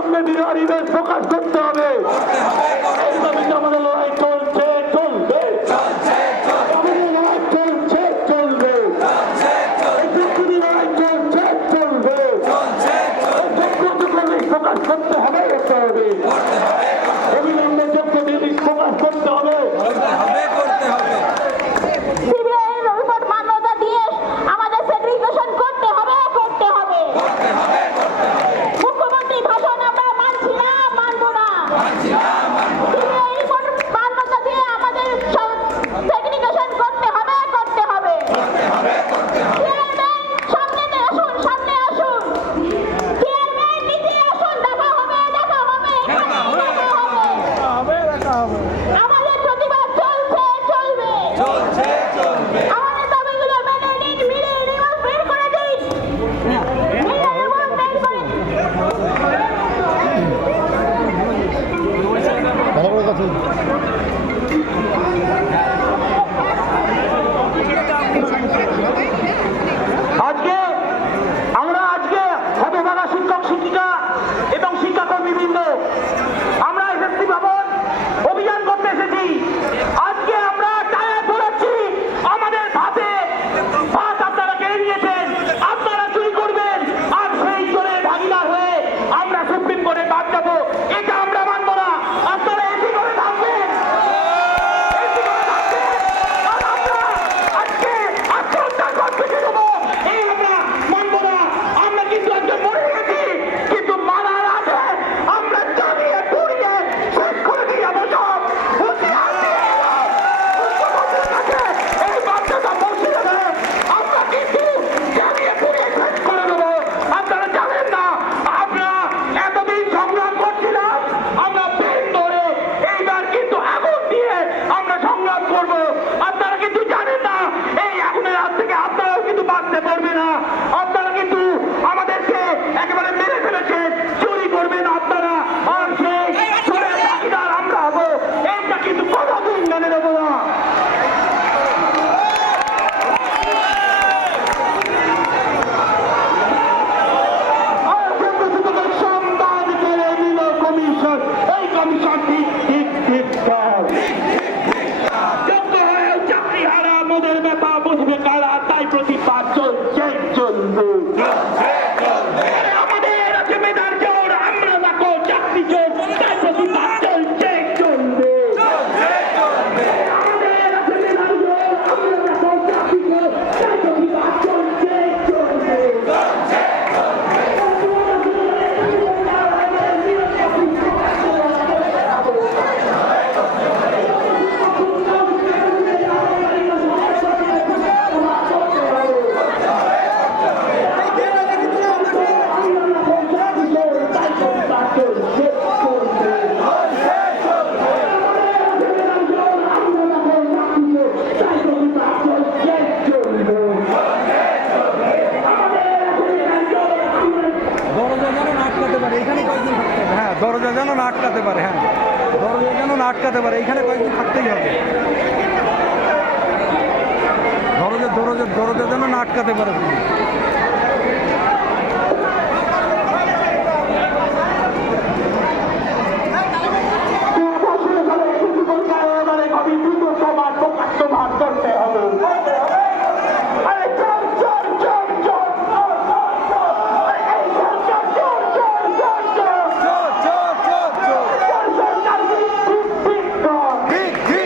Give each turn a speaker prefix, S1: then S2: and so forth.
S1: সামনে বিরোধীদের প্রকাশ করতে হবে। আমাদের লড়াই চেক চলবে
S2: দরজা যেন না আটকাতে পারে হ্যাঁ। দরজা যেন না আটকাতে পারে এখানে কয়েকদিন থাকতেই হবে। দরজা দরজা দরজা যেন না আটকাতে পারে।